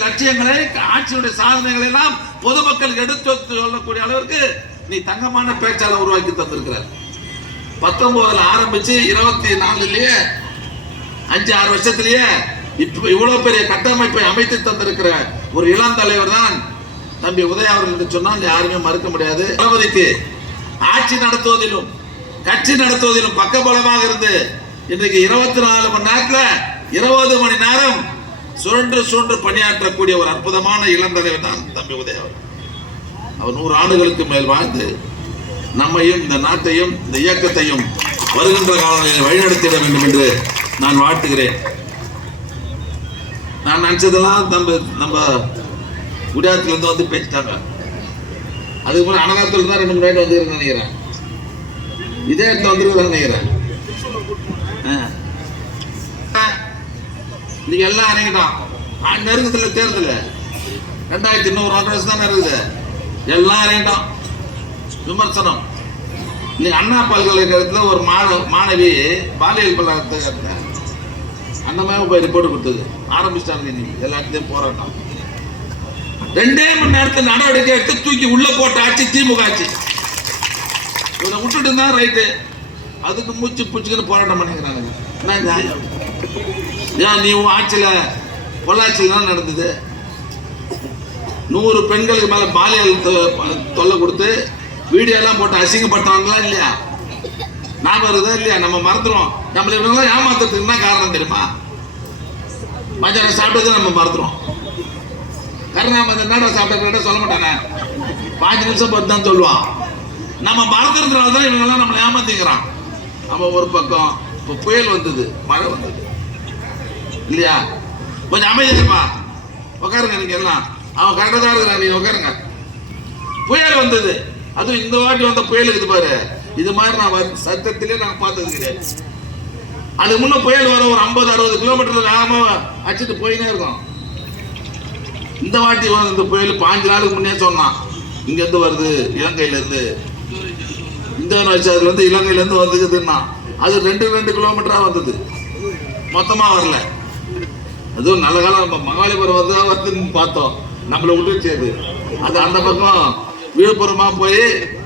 லட்சியங்களை ஆட்சியுடைய சாதனைகளை எல்லாம் பொதுமக்கள் எடுத்து சொல்லக்கூடிய அளவிற்கு நீ தங்கமான பேச்சாளர் உருவாக்கி தந்திருக்கிறார். பத்தொன்பதுல ஆரம்பிச்சு இருபத்தி நாலுலயே அஞ்சு ஆறு வருஷத்திலேயே இப்ப இவ்வளவு பெரிய கட்டமைப்பை அமைத்து தந்திருக்கிற ஒரு இளம் தலைவர் தான் தம்பி உதய அவர்கள் என்று சொன்னால் யாருமே மறுக்க முடியாது. தளபதிக்கு ஆட்சி நடத்துவதிலும் கட்சி நடத்துவதிலும் பக்கபலமாக இருந்து இன்றைக்கு இருபத்தி நாலு மணி நேரத்துல இருபது மணி நேரம் சுழன்று சுழன்று பணியாற்றக்கூடிய ஒரு அற்புதமான இளம் தலைவர் தான் தம்பி உதய அவர். அவர் நூறு ஆண்டுகளுக்கு மேல் வாழ்ந்து நம்மையும் இந்த நாட்டையும் இந்த இயக்கத்தையும் வருகின்ற காலங்களில் வழிநடத்திட வேண்டும் என்று நான் வாழ்த்துகிறேன். நான் நினச்சதெல்லாம் நம்ம நம்ம குடியாத்திலேருந்து வந்து பேசிட்டாங்க. அதுக்கு முன்னாடி அனகாத்தில் தான் ரெண்டு மூணு வந்து நினைக்கிறேன். இதே இடத்துல வந்துருக்கிறேன் நினைக்கிறேன். ஆ. இன்னைக்கு எல்லாம் இறங்கிட்டான் ஆ, நெருக்கத்துல தேர்தல் ரெண்டாயிரத்தி இன்னொரு ஒன்றரை வருஷம் தானே இருக்குது எல்லாம் இறங்கிட்டான் விமர்சனம். இன்னைக்கு அண்ணா பல்கலைக்கழகத்தில் ஒரு மாணவ மாணவி பாலியல் பல்லாத்த அந்த மாதிரி போய் ரிப்போர்ட் கொடுத்தது. ஆரம்பிச்சிட்டாங்க இன்னைக்கு எல்லாத்தையும் போராட்டம். ரெண்டே மணி நேரத்தில் நடவடிக்கை எடுத்து தூக்கி உள்ள போட்ட ஆட்சி திமுக ஆட்சி. இவனை விட்டுட்டு தான் ரைட்டு அதுக்கு மூச்சு பூச்சிக்கிட்டு போராட்டம் பண்ணிக்கிறாங்க. என்ன நியாயம் ஏன் நீ உன் ஆட்சியில் பொள்ளாச்சியில் தான் நடந்தது? நூறு பெண்களுக்கு மேலே பாலியல் தொ- தொல்லை கொடுத்து வீடியோலாம் போட்டு அசிங்கப்படுத்துறாங்களா இல்லையா? நாம இருக்குதா இல்லையா? நம்ம மறந்துடும் நம்மள இவங்களாம் ஏமாத்துறதுக்கு என்ன காரணம் தெரியுமா? மஞ்சள் சாப்பிட்டது நம்ம மறந்துடும் கருணாமதி என்னடா சாப்பிட்ட சொல்ல மாட்டானே. பாஞ்சு நிமிஷம் பத்து தான் சொல்லுவான். நம்ம மறந்துறதுனால தான் இவங்கெல்லாம் நம்மளை ஏமாத்திக்கிறான். நம்ம ஒரு பக்கம் இப்போ புயல் வந்தது மழை வந்தது. இல்லையா? கொஞ்சம் அமைதிப்பா உட்காருங்க நீங்க எல்லாம். அவன் கரெக்டாக தான் இருக்கிறான் நீங்க உட்காருங்க புயல் வந்தது. அதுவும் இந்த வாட்டி வந்த புயல் இது பாரு. இது மாதிரி நான் சத்தத்திலே நான் பார்த்தது கிடையாது. அதுக்கு முன்ன புயல் வர ஒரு ஐம்பது அறுபது கிலோமீட்டர் வேகமாக அடிச்சுட்டு போயினே இருக்கும். இந்த வாட்டி வந்த இந்த புயல் பாஞ்சு நாளுக்கு முன்னே சொன்னான். இங்க இருந்து வருது இலங்கையில இருந்து இந்த வருஷத்துல இருந்து இலங்கையில இருந்து வந்துக்குதுன்னா அது ரெண்டு ரெண்டு கிலோமீட்டரா வந்தது. மொத்தமா வரல. அதுவும் நல்ல காலம். நம்ம மகாலிபுரம் வந்து வருதுன்னு பார்த்தோம். நம்மளை விட்டுச்சு அது அது அந்த பக்கம் விழுப்புரமா போய்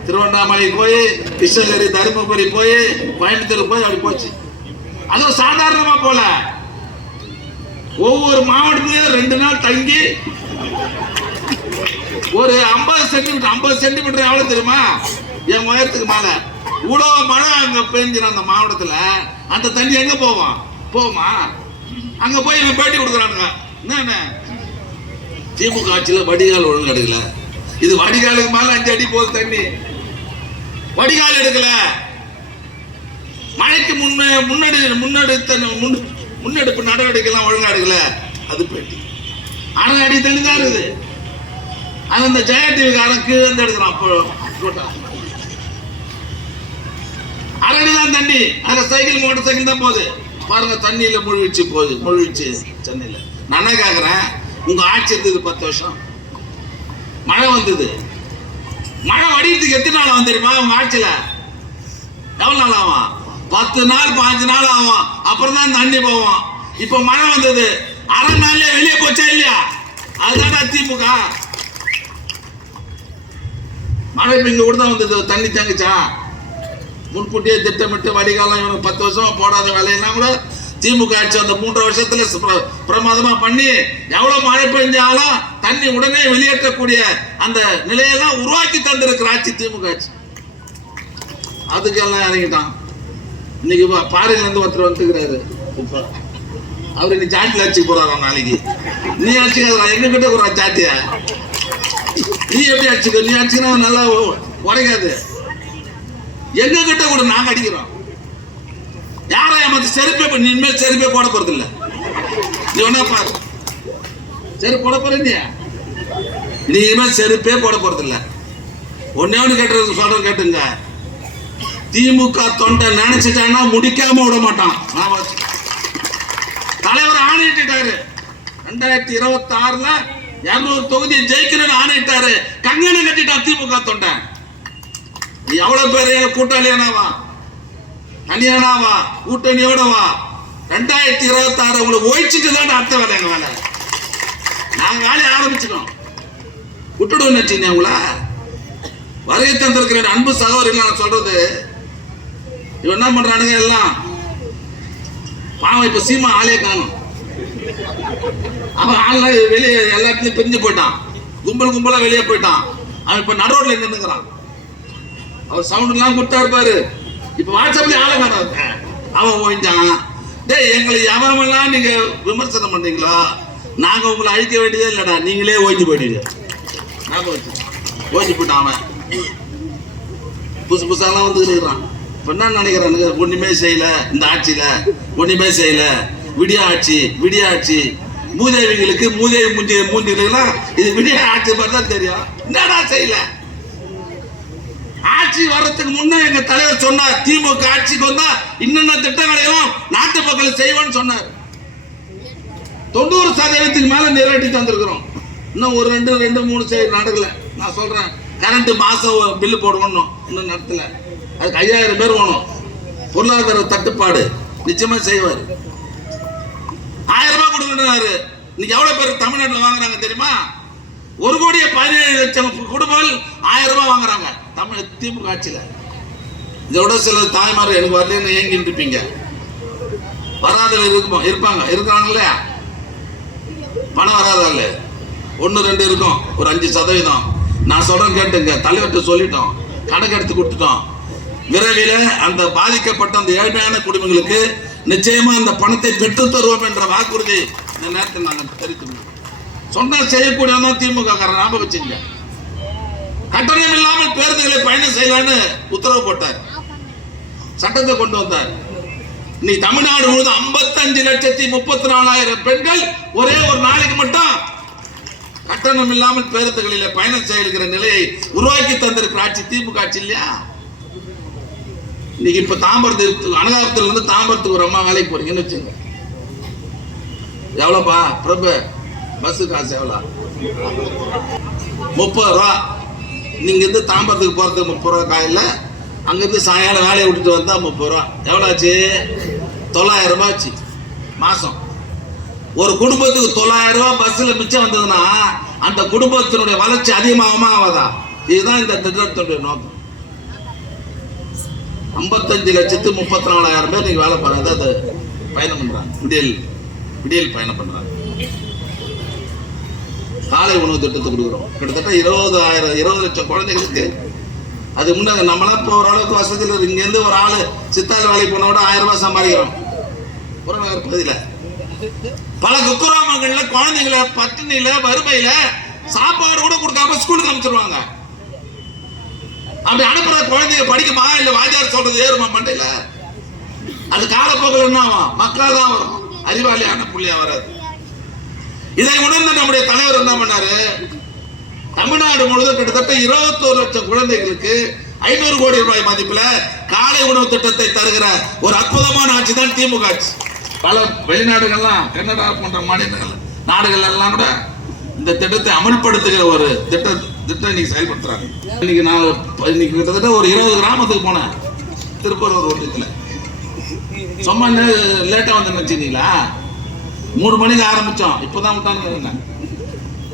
திருவண்ணாமலை போய் கிருஷ்ணகிரி தருமபுரி போய் கோயம்புத்தூர் போய் அப்படி போச்சு. அதுவும் சாதாரணமா போல. ஒவ்வொரு மாவட்டத்திலையும் ரெண்டு நாள் தங்கி ஒரு ஐம்பது சென்டிமீட்டர் ஐம்பது சென்டிமீட்டர் எவ்வளவு தெரியுமா? என் உயரத்துக்கு மேல. இவ்வளவு மழை அங்க பெஞ்சிடும் அந்த மாவட்டத்துல. அந்த தண்ணி எங்க போவோம் போமா அங்க போய் இவன் பேட்டி கொடுக்குறானுங்க. என்ன திமுக ஆட்சியில வடிகால் ஒழுங்கு எடுக்கல இது வடிகாலுக்கு மேல அஞ்சு அடி போகுது தண்ணி. வடிகால் எடுக்கல. மழைக்கு முன்ன முன்னெடு முன்னெடுத்த முன் முன்னெடுப்பு நடவடிக்கை எல்லாம் ஒழுங்கா எடுக்கல. அது பேட்டி அரை அடி தண்ணி தான் இருக்குது. அது அந்த ஜெயா டிவி காரன் கீழே இருந்து எடுக்கிறான். அப்போ அரை அடி தான் தண்ணி. அந்த சைக்கிள் மோட்டர் சைக்கிள் தான் போகுது. பாருங்க தண்ணியில் முழுவிச்சு போகுது முழுவிச்சு சென்னையில். நான் கேட்குறேன் உங்கள் ஆட்சி இருந்தது பத்து வருஷம். மழை வந்தது. மழை வடிகிறதுக்கு எத்தனை நாள் ஆகும் தெரியுமா ஆட்சியில்? எவ்வளோ நாள் ஆகும்? பத்து நாள் பாஞ்சு நாள் ஆகும். அப்புறம் தான் தண்ணி போவோம் இப்போ மழை வந்தது. அரை நாள்ல வெளியே போச்சா இல்லையா? அதுதான் திமுக. மழை இப்போ இங்கே கூட தான் வந்தது. தண்ணி தங்குச்சா? முன்கூட்டியே திட்டமிட்டு வடிகாலம் இவனுக்கு பத்து வருஷம் போடாத வேலையெல்லாம் கூட திமுக ஆட்சி அந்த மூன்றரை வருஷத்துல பிரமாதமா பண்ணி எவ்வளவு மழை பெஞ்சாலும் தண்ணி உடனே வெளியேற்றக்கூடிய அந்த நிலையெல்லாம் உருவாக்கி தந்திருக்கிற ஆட்சி திமுக ஆட்சி. அதுக்கெல்லாம் இறங்கிட்டான். இன்னைக்கு பா- இருந்து ஒருத்தர் வந்துக்கிறாரு அவர் இன்னைக்கு ஜாட்டில் ஆட்சி போறாராம் நாளைக்கு? நீ அடிச்சுக்காதா எங்க கிட்ட போறா சாட்டிய நீ எப்படி அடிச்சுக்க நீ அடிச்சுனா நல்லா உடைக்காது எங்க கிட்ட கூட நாங்க அடிக்கிறோம். யாரை ஏமாத்து செருப்பே பண்ணி இனிமேல் செருப்பே போட போறது இல்ல. நீ ஒன்னா பாரு. செருப்பு போட போற நீ? நீ இனிமேல் செருப்பே போட போறது இல்ல. ஒன்னே ஒண்ணு கேட்டு சொல்ற கேட்டுங்க. திமுக தொண்டை நினைச்சிட்டான்னா முடிக்காம விட மாட்டான். தலைவர் ஆணையிட்டாரு. ரெண்டாயிரத்தி இருபத்தி ஆறுல இருநூறு தொகுதியை ஜெயிக்கணும்னு ஆணையிட்டாரு. கங்கணம் கட்டிட்டான் திமுக தொண்டை. எவ்வளவு பேர்? கூட்டாளியானாவா தனியானாவா கூட்டணியோடவா ரெண்டாயிரத்தி இருபத்தி ஆறு உங்களை ஒழிச்சிட்டு தான் அடுத்த வேலை எங்க வேலை நாங்க வேலையை ஆரம்பிச்சிட்டோம். விட்டுடுவோம் வச்சுங்க உங்களா. வருகை தந்திருக்கிற அன்பு சகோதரிகள் நான் சொல்றது இவன் என்ன பண்றானுங்க எல்லாம்? பாவம் இப்ப சீமா ஆளே காணும். அவன் ஆள்லாம் வெளியே எல்லாத்துலயும் பிரிஞ்சு போயிட்டான். கும்பல் கும்பலா வெளியே போயிட்டான். அவன் இப்ப நடுரோட்ல நின்றுங்கிறான் அவர் சவுண்ட் எல்லாம் கொடுத்தா இருப்பாரு இப்ப வாட்ஸ்அப்ல ஆளை காணும். அவன் ஓய்ஞ்சான் டேய் எங்களை எவனமெல்லாம் நீங்க விமர்சனம் பண்றீங்களோ நாங்க உங்களை அழிக்க வேண்டியதே இல்லடா. நீங்களே ஓய்ஞ்சு போயிடுவீங்க ஞாபகம் வச்சு. ஓய்ஞ்சு அவன். புதுசு புதுசாலாம் வந்து இருக்கிறான் இப்ப என்ன நினைக்கிறானுங்க? ஒண்ணுமே செய்யல. இந்த ஆட்சியில ஒண்ணுமே செய்யல. விடிய ஆட்சி விடிய ஆட்சி. மூதேவிகளுக்கு மூதேவி மூஞ்சி மூஞ்சிகளுக்கெல்லாம் இது விடிய ஆட்சி மாதிரி தான் தெரியும். என்னடா செய்யல? ஆட்சி வர்றதுக்கு முன்னே எங்க தலைவர் சொன்னார் திமுக ஆட்சிக்கு வந்தா இன்னென்ன திட்டங்களையும் நாட்டு மக்கள் செய்வோம்னு சொன்னார். தொண்ணூறு சதவீதத்துக்கு மேல நிறைவேற்றி தந்திருக்கிறோம். இன்னும் ஒரு ரெண்டு ரெண்டு மூணு செய்தி நடக்கல. நான் சொல்றேன் கரண்ட் மாசம் பில்லு போடணும் இன்னும் நடத்தல. அதுக்கு ஐயாயிரம் பேர் வேணும். பொருளாதார தட்டுப்பாடு நிச்சயமா செய்வார். ஆயிரம் ரூபாய் கொடுக்கணும்னாரு இன்னைக்கு எவ்வளவு பேர் தமிழ்நாட்டில் வாங்குறாங்க தெரியுமா? ஒரு கோடியே பதினேழு லட்சம் குடும்பங்கள் ஆயிரம் ரூபாய் வாங்குறாங்க. தமிழ் திமுக ஆட்சியில். இதோட சில தாய்மார் எனக்கு வரலன்னு ஏங்கிட்டு இருப்பீங்க வராதல் இருக்குமா இருப்பாங்க. இருக்கிறாங்க இல்லையா? பணம் வராதல்ல ஒன்று ரெண்டு இருக்கும். ஒரு அஞ்சு சதவீதம். நான் சொல்கிறேன் கேட்டுங்க. தலைவர்கிட்ட சொல்லிட்டோம். கணக்கு எடுத்து கொடுத்துட்டோம். விரைவில் அந்த பாதிக்கப்பட்ட அந்த ஏழ்மையான குடும்பங்களுக்கு நிச்சயமா அந்த பணத்தை பெற்று தருவோம் என்ற வாக்குறுதி இந்த நேரத்தில் நாங்கள் தெரிவித்துள்ளோம் சொன்னால் செய்யக்கூடியவன் திமுக காரன் ஞாபகம் வச்சுங்க கட்டணம் இல்லாமல் பேருந்துகளை பயணம் செய்யலான்னு உத்தரவு போட்டார். சட்டத்தை கொண்டு வந்தார். நீ தமிழ்நாடு முழுவதும் 55 லட்சத்தி முப்பத்தி நாலாயிரம் பெண்கள் ஒரே ஒரு நாளைக்கு மட்டும் கட்டணம் இல்லாமல் பேருந்துகளில் பயணம் செய்கிற நிலையை உருவாக்கி தந்திருக்கிற ஆட்சி திமுக ஆட்சி இல்லையா? இன்னைக்கு இப்ப தாம்பரத்துக்கு அனகாபுரத்துல இருந்து தாம்பரத்துக்கு ஒரு அம்மா வேலைக்கு போறீங்கன்னு வச்சுங்க. எவ்வளோப்பா? பிரபு பஸ் காசு எவ்வளோ? முப்பது ரூபா. நீங்கள் இருந்து தாம்பரத்துக்கு போகிறதுக்கு முப்பது ரூபா காயில் அங்கேருந்து சாயங்காலம் வேலையை விட்டுட்டு வந்தால் முப்பது ரூபா எவ்வளோ ஆச்சு? தொள்ளாயிரம் ரூபாய் ஆச்சு. மாதம் ஒரு குடும்பத்துக்கு தொள்ளாயிரம் ரூபாய் பஸ்ஸில் மிச்சம் வந்ததுன்னா அந்த குடும்பத்தினுடைய வளர்ச்சி அதிகமாகுமா ஆகாதா? இதுதான் இந்த திட்டத்தினுடைய நோக்கம். ஐம்பத்தஞ்சு லட்சத்து முப்பத்தி நாலாயிரம் பேர் நீங்கள் வேலை பண்ண அதை பயணம் பண்ணுறாங்க விடியல் விடியல் பயணம் பண்ணுறாங்க காலை உணவு திட்டத்தை கொடுக்குறோம் கிட்டத்தட்ட இருபது ஆயிரம் இருபது லட்சம் குழந்தைகளுக்கு அது முன்னாங்க நம்மளாம் இப்போ ஓரளவுக்கு வசதியில் இங்கேருந்து ஒரு ஆள் சித்தாள் வேலைக்கு போன விட ஆயிரம் ரூபாய் சம்பாதிக்கிறோம். புறநகர் பகுதியில் பல குக்கிராமங்களில் குழந்தைங்களை பட்டினியில வறுமையில சாப்பாடு கூட கொடுக்காம ஸ்கூலுக்கு அனுப்பிச்சிருவாங்க. அப்படி அனுப்புற குழந்தைங்க படிக்குமா இல்ல வாத்தியார் சொல்றது ஏறுமா மண்டையில? அது காலப்போக்கில் என்ன ஆகும்? மக்கள் தான் வரும். அறிவாளியான புள்ளியா வராது. இதை உணர்ந்த நம்முடைய தலைவர் என்ன பண்ணாரு? தமிழ்நாடு முழுவதும் கிட்டத்தட்ட இருபத்தோரு லட்சம் குழந்தைகளுக்கு ஐநூறு கோடி ரூபாய் மதிப்புல காலை உணவு திட்டத்தை தருகிற ஒரு அற்புதமான ஆட்சி தான் திமுக ஆட்சி. பல வெளிநாடுகள்லாம் கனடா போன்ற மாநிலங்கள் நாடுகள் எல்லாம் கூட இந்த திட்டத்தை அமல்படுத்துகிற ஒரு திட்ட திட்டம் இன்னைக்கு செயல்படுத்துறாங்க. இன்னைக்கு நான் இன்னைக்கு கிட்டத்தட்ட ஒரு இருபது கிராமத்துக்கு போனேன். திருப்பூர் ஒன்றியத்தில். சும்மா லேட்டாக வந்து நினைச்சீங்களா மூணு மணிக்கு ஆரம்பிச்சோம். இப்போதான் விட்டாங்க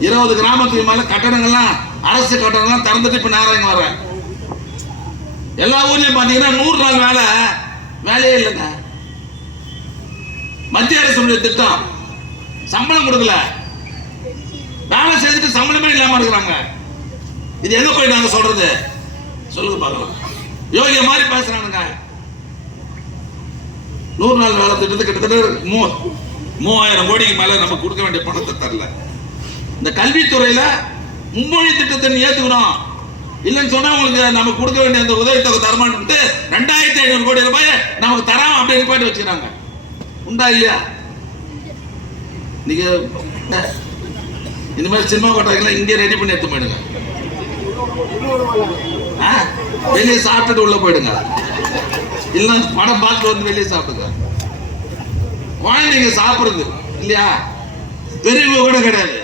இருபது கிராமத்துக்கு மேல கட்டடங்கள்லாம் அரசு கட்டடங்கள்லாம் திறந்துட்டு இப்ப நேரம் வர்றேன் எல்லா ஊர்லயும் பாத்தீங்கன்னா நூறு நாள் வேலை வேலையே இல்லைங்க. மத்திய அரசுடைய திட்டம். சம்பளம் கொடுக்கல. வேலை செஞ்சுட்டு சம்பளமே இல்லாம இருக்கிறாங்க. இது எங்க போய் நாங்க சொல்றது? சொல்லுங்க பார்க்கலாம் யோகிய மாதிரி பேசுறானுங்க. நூறு நாள் வேலை திட்டத்தை கிட்டத்தட்ட மூ மூவாயிரம் கோடிக்கு மேல நம்ம கொடுக்க வேண்டிய பணத்தை தரல. இந்த கல்வித்துறையில மும்மொழி திட்டத்தை ஏத்துக்கணும் இல்லைன்னு சொன்னா உங்களுக்கு நம்ம கொடுக்க வேண்டிய அந்த உதவித்தொகை தரமான்னு ரெண்டாயிரத்தி ஐநூறு கோடி ரூபாய் நமக்கு தராம அப்படின்னு பாட்டு வச்சுக்கிறாங்க. உண்டா இல்லையா? நீங்க இனிமேல் சினிமா கொட்டாய்க்கெல்லாம் இங்கே ரெடி பண்ணி எடுத்து போயிடுங்க. ஆ? வெளியே சாப்பிட்டுட்டு உள்ள போயிடுங்க. இல்லை படம் பார்த்து வந்து வெளியே சாப்பிடுங்க. குழந்தைங்க சாப்பிடுறது இல்லையா? பெரியவங்க கூட கிடையாது.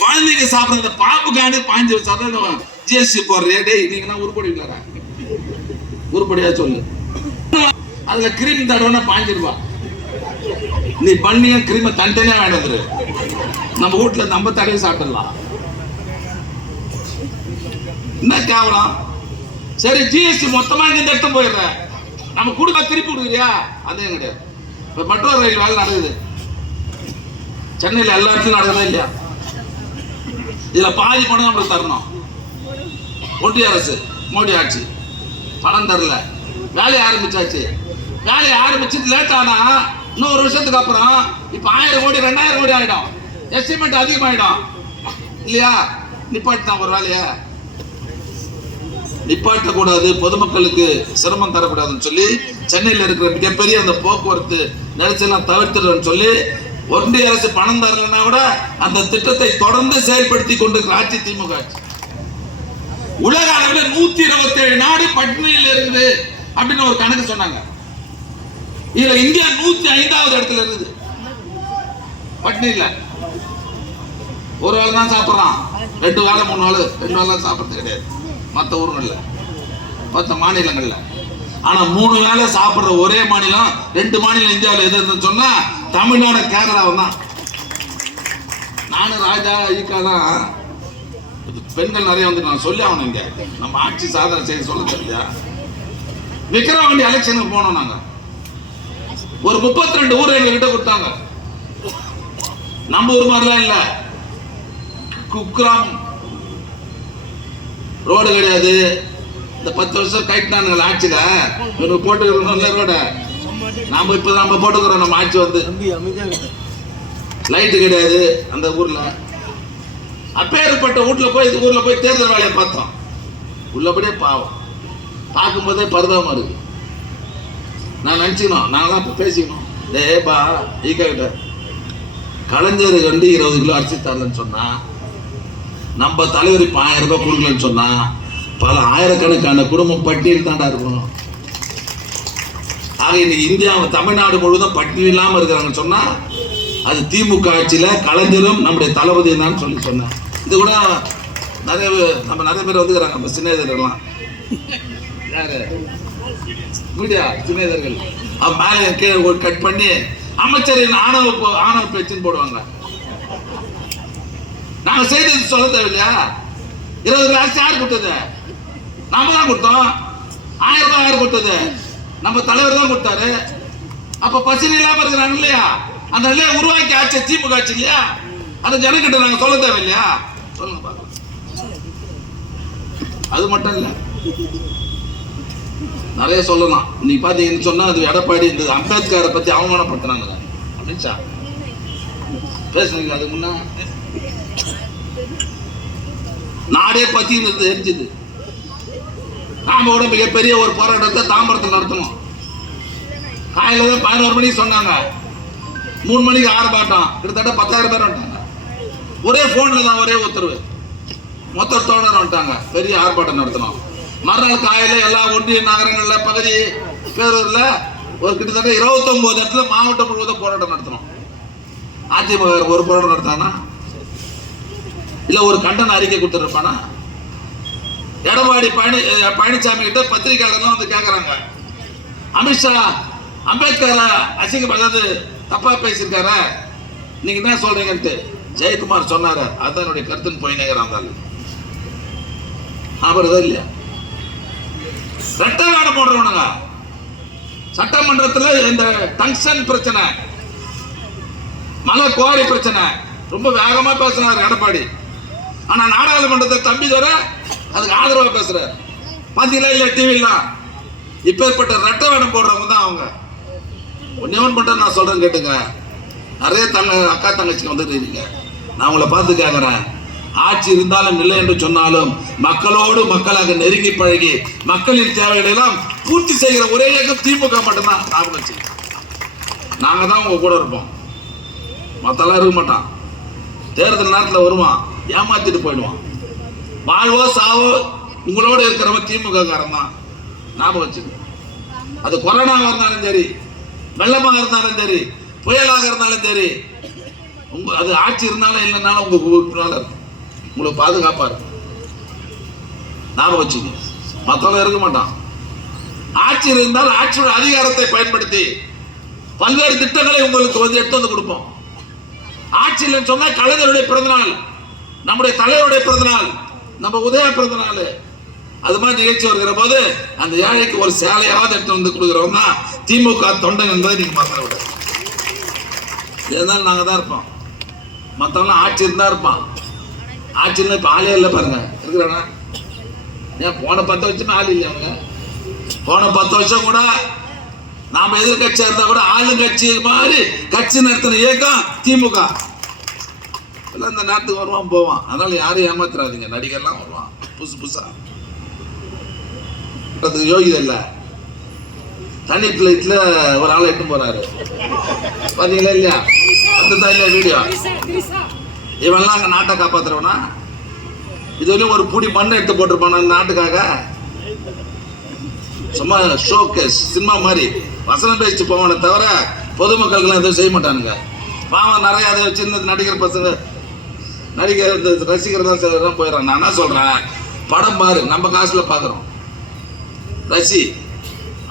குழந்தைங்க சாப்பிடுறது இந்த பாப்புக்கானு பாஞ்சு சதவீதம் ஜிஎஸ்டி போடுறியா? டேய் நீங்க நான் உருப்படி இல்லடா உருப்படியா சொல்லு. அதுல கிரீம் தடவைனா பாஞ்சு ரூபா நீ பண்ணிய கிரீம தண்டனே வேணும் நம்ம வீட்டுல நம்ம தடவை சாப்பிடலாம். என்ன கேவலம்? சரி ஜிஎஸ்டி மொத்தமா இங்க எடுத்து போயிடுற நம்ம கொடுக்க திருப்பி கொடுக்குறியா? அதே கிடையாது. மெட்ரோ ரயில் வேலை நடக்குது. சென்னையில் எல்லா இடத்துலையும் நடக்குதா இல்லையா? இதில் பாதி பணம் நம்மளுக்கு தரணும். ஒன்றிய அரசு மோடி ஆட்சி. பணம் தரல. வேலையை ஆரம்பிச்சாச்சு. வேலையை ஆரம்பிச்சு லேட் ஆனா இன்னும் ஒரு வருஷத்துக்கு அப்புறம் இப்போ ஆயிரம் கோடி ரெண்டாயிரம் கோடி ஆகிடும் எஸ்டிமேட் அதிகமாகிடும் இல்லையா? நிப்பாட்டினா ஒரு வேலையை. நிப்பாட்டக்கூடாது பொதுமக்களுக்கு சிரமம் தரக்கூடாதுன்னு சொல்லி சென்னையில் இருக்கிற மிகப்பெரிய அந்த போக்குவரத்து நெரிசலாம் தவிர்த்துடுன்னு சொல்லி ஒன்றிய அரசு பணம் தரலைன்னா கூட அந்த திட்டத்தை தொடர்ந்து செயல்படுத்தி கொண்டிருக்கிற ஆட்சி திமுக. ஆட்சி உலக அளவில் நூத்தி இருபத்தி ஏழு நாடு பட்டினியில் இருக்குது அப்படின்னு ஒரு கணக்கு சொன்னாங்க. இதுல இந்தியா நூத்தி ஐந்தாவது இடத்துல இருக்குது. பட்டினியில. ஒரு வேலை தான் சாப்பிடுறான். ரெண்டு வேலை மூணு வேலை ரெண்டு வேளை சாப்பிடுறது கிடையாது. மற்ற ஊர்களில் மற்ற மாநிலங்களில். ஆனால் மூணு வேலை சாப்பிட்ற ஒரே மாநிலம் ரெண்டு மாநிலம் இந்தியாவில் எது இருந்துன்னு சொன்னால் தமிழ்நாடு கேரளாவும் தான். நானும் ராஜா ஈக்கா தான். பெண்கள் நிறைய வந்து நான் சொல்லி ஆகணும் இங்கே. நம்ம ஆட்சி சாதனை செய்ய சொல்ல தெரியா விக்கிரவாண்டி எலெக்ஷனுக்கு போனோம் நாங்கள் ஒரு முப்பத்தி ரெண்டு ஊர் எங்ககிட்ட கொடுத்தாங்க. நம்ம ஊர் மாதிரிலாம் இல்லை. குக்ராம் ரோடு கிடையாது. இந்த பத்து வருஷம் கைட்டினானுங்கள ஆட்சியில. இவனுக்கு போட்டுக்கிறோம்ல ரோட. நாம இப்ப நம்ம போட்டுக்கிறோம். நம்ம ஆட்சி வந்து. லைட்டு கிடையாது அந்த ஊர்ல. அப்பேற்பட்ட வீட்டுல போய் இந்த ஊர்ல போய் தேர்தல் வேலையை பார்த்தோம். உள்ளபடியே பாவம். பார்க்கும்போதே பரிதாபமா இருக்கு. நான் நினச்சிக்கணும். நாங்களாம் இப்போ பேசிக்கணும். டே பா ஈக்கா கிட்ட. கலைஞர் கண்டு இருபது கிலோ அரிசி தரலன்னு சொன்னா நம்ம தலைவர் இப்போ ஆயிரம் ரூபாய் கொடுக்கலன்னு சொன்னால் பல ஆயிரக்கணக்கான குடும்பம் பட்டியல் தாண்டா இருக்கும். ஆக இன்னைக்கு இந்தியா தமிழ்நாடு முழுவதும் பட்டியல் இல்லாமல் இருக்கிறாங்கன்னு சொன்னால் அது திமுக ஆட்சியில் கலைஞரும் நம்முடைய தளபதி தான் சொல்லி சொன்னேன். இது கூட நிறைய பேர் நம்ம நிறைய பேர் வந்துக்கிறாங்க நம்ம சின்னேதர்கள்லாம் யாரு? மீடியா சின்னேதர்கள் மேலே கீழே கட் பண்ணி அமைச்சரின் ஆணவ ஆணவ பேச்சுன்னு போடுவாங்க. நாங்க செய்தது சொல்ல தேவையில்லையா இருபது கிளாஸ் யார் கொடுத்தது? நாம தான் கொடுத்தோம். ஆயிரம் ரூபாய் யார் கொடுத்தது? நம்ம தலைவர் தான் கொடுத்தாரு. அப்ப பசினி இல்லாம இருக்கிறாங்க இல்லையா? அந்த நிலையை உருவாக்கி ஆச்சு திமுக ஆட்சி இல்லையா? அந்த ஜனக்கிட்ட நாங்க சொல்ல தேவையில்லையா? சொல்லுங்க பாருங்க அது மட்டும் இல்ல. நிறைய சொல்லலாம். நீ பாத்தீங்கன்னு சொன்னா அது எடப்பாடி இந்த அம்பேத்கரை பத்தி அவமானப்படுத்துறாங்க. அமித்ஷா. பேசுனீங்க அதுக்கு முன்னா நாடே பத்தி தெரிஞ்சது. நாம கூட மிகப்பெரிய ஒரு போராட்டத்தை தாம்பரத்தில் நடத்தணும் காலையில தான் பதினோரு மணிக்கு சொன்னாங்க. மூணு மணிக்கு ஆர்ப்பாட்டம். கிட்டத்தட்ட பத்தாயிரம் பேர் வந்துட்டாங்க. ஒரே போன்ல தான் ஒரே உத்தரவு. மொத்த தோழர் வந்துட்டாங்க. பெரிய ஆர்ப்பாட்டம் நடத்தணும் மறுநாள் காலையில எல்லா ஒன்றிய நகரங்கள்ல பகுதி பேரூர்ல ஒரு கிட்டத்தட்ட இருபத்தொன்பது இடத்துல மாவட்டம் முழுவதும் போராட்டம் நடத்தணும் அதிமுக ஒரு போராட்டம் நடத்தானா இல்ல ஒரு கண்டன அறிக்கை கொடுத்துருப்பானா? எடப்பாடி பழனி பழனிசாமி கிட்ட பத்திரிகையாளர்லாம் வந்து கேட்குறாங்க அமித்ஷா அம்பேத்கரை அசிங்கம் அதாவது தப்பாக பேசியிருக்காரு? நீங்கள் என்ன சொல்கிறீங்கன்ட்டு ஜெயக்குமார் சொன்னார். அதுதான் என்னுடைய கருத்துன்னு போய் நேராந்தாள் அவர் எதுவும் இல்லையா? ரெட்டை வேடம் போடுறவனுங்க. சட்டமன்றத்தில் இந்த டங்ஷன் பிரச்சனை மலை குவாரி பிரச்சனை ரொம்ப வேகமாக பேசினார் எடப்பாடி. ஆனா நாடாளுமன்றத்தை தம்பி தர அதுக்கு ஆதரவா பேசுற. மத்தியில இல்ல டிவிலாம் இப்பேற்பட்ட ரெட்ட வேடம் போடுறவங்க தான் அவங்க. ஒன்னே ஒன்று மட்டும் நான் சொல்றேன் கேட்டுங்க. நிறைய தங்க அக்கா தங்கச்சிக்கு வந்துட்டு இருக்கீங்க. நான் உங்களை பார்த்து கேட்குறேன் ஆட்சி இருந்தாலும் இல்லை என்று சொன்னாலும் மக்களோடு மக்களாக நெருங்கி பழகி மக்களின் தேவைகளை எல்லாம் பூர்த்தி செய்கிற ஒரே இயக்கம் திமுக மட்டும்தான். ஞாபகம் வச்சு நாங்கள் தான் உங்க கூட இருப்போம். மற்றெல்லாம் இருக்க மாட்டான் தேர்தல் நேரத்தில் வருவான். ஏமாத்திட்டு போயிடுவான். வாழ்வோ சாவோ உங்களோட இருக்கிறவன் திமுக காரன் தான் ஞாபகம் வச்சுக்கோ. அது கொரோனாவாக இருந்தாலும் சரி வெள்ளமாக இருந்தாலும் சரி புயலாக இருந்தாலும் சரி உங்க அது ஆட்சி இருந்தாலும் இல்லைனாலும் உங்க உறுப்பினால இருக்கும். உங்களுக்கு பாதுகாப்பா இருக்கும். ஞாபகம் வச்சுங்க மற்றவங்க இருக்க மாட்டான். ஆட்சி இருந்தால் ஆட்சியோட அதிகாரத்தை பயன்படுத்தி பல்வேறு திட்டங்களை உங்களுக்கு வந்து எடுத்து வந்து கொடுப்போம். ஆட்சியில் சொன்னா கலைஞருடைய பிறந்தநாள். நம்முடைய தலைவருடைய பிறந்தநாள் நம்ம உதயா பிறந்தநாள். அது மாதிரி நிகழ்ச்சி வருகிற போது அந்த ஏழைக்கு ஒரு சேலையாவது எடுத்து வந்து கொடுக்குறவங்க தான் திமுக தொண்டன் என்பதை நீங்க மறந்துட விட இருந்தாலும் நாங்கள் தான் இருப்போம். மற்றவங்களாம் ஆட்சி இருந்தா இருப்பான். ஆட்சியில் இப்போ ஆளே இல்லை பாருங்க. இருக்கிறானா? ஏன் போன பத்து வருஷமே ஆள் இல்லை அவங்க? போன பத்து வருஷம் கூட நாம் எதிர்கட்சியாக இருந்தால் கூட ஆளுங்கட்சி மாதிரி கட்சி நடத்தின இயக்கம் திமுக. எல்லாம் இந்த நாட்டுக்கு வருவான் போவான். அதனால யாரையும் ஏமாத்துறாதீங்க நடிகர்லாம் வருவான். புதுசு புதுசா. அதுக்கு யோகிதா இல்லை. தனி பிளைட்ல ஒரு ஆளை எட்டு போறாரு. பாத்தீங்களா இல்லையா? அந்த இல்லையா வீடியோ இவன்லாம் அங்க நாட்டை காப்பாத்துறவனா? இதுவரையும் ஒரு புடி மண்ணை எடுத்து போட்டிருப்பானா நாட்டுக்காக? சும்மா ஷோ கேஸ் சினிமா மாதிரி. வசனம் பேசிட்டு போவானே தவிர பொதுமக்களுக்கெல்லாம் எதுவும் செய்ய மாட்டானுங்க. பாவம் நிறைய அதை வச்சிருந்த நடிகர் பசங்க நடிகர் இந்த ரசிகர் தான் சிலர்லாம் போயிடறாங்க. நான் என்ன சொல்கிறேன் படம் பாரு நம்ம காசில் பார்க்குறோம் ரசி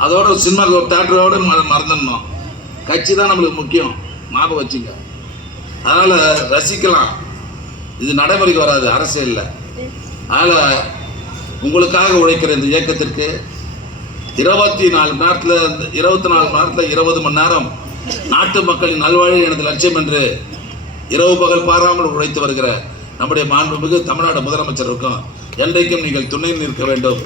அதோட சினிமா சினிமாக்கு ஒரு தேட்டரோட மறந்துடணும். கட்சி தான் நம்மளுக்கு முக்கியம். ஞாபகம் வச்சுங்க. அதனால் ரசிக்கலாம். இது நடைமுறைக்கு வராது அரசியலில். அதனால் உங்களுக்காக உழைக்கிற இந்த இயக்கத்திற்கு இருபத்தி நாலு மணி நேரத்தில் இருபத்தி நாலு மணி நேரத்தில் இருபது மணி நேரம் நாட்டு மக்களின் நல்வாழ்வு எனது லட்சியம் என்று இரவு பகல் பாராமல் உழைத்து வருகிற நம்முடைய மாண்புமிகு தமிழ்நாடு முதலமைச்சருக்கும் என்றைக்கும் நீங்கள் துணை நிற்க வேண்டும்.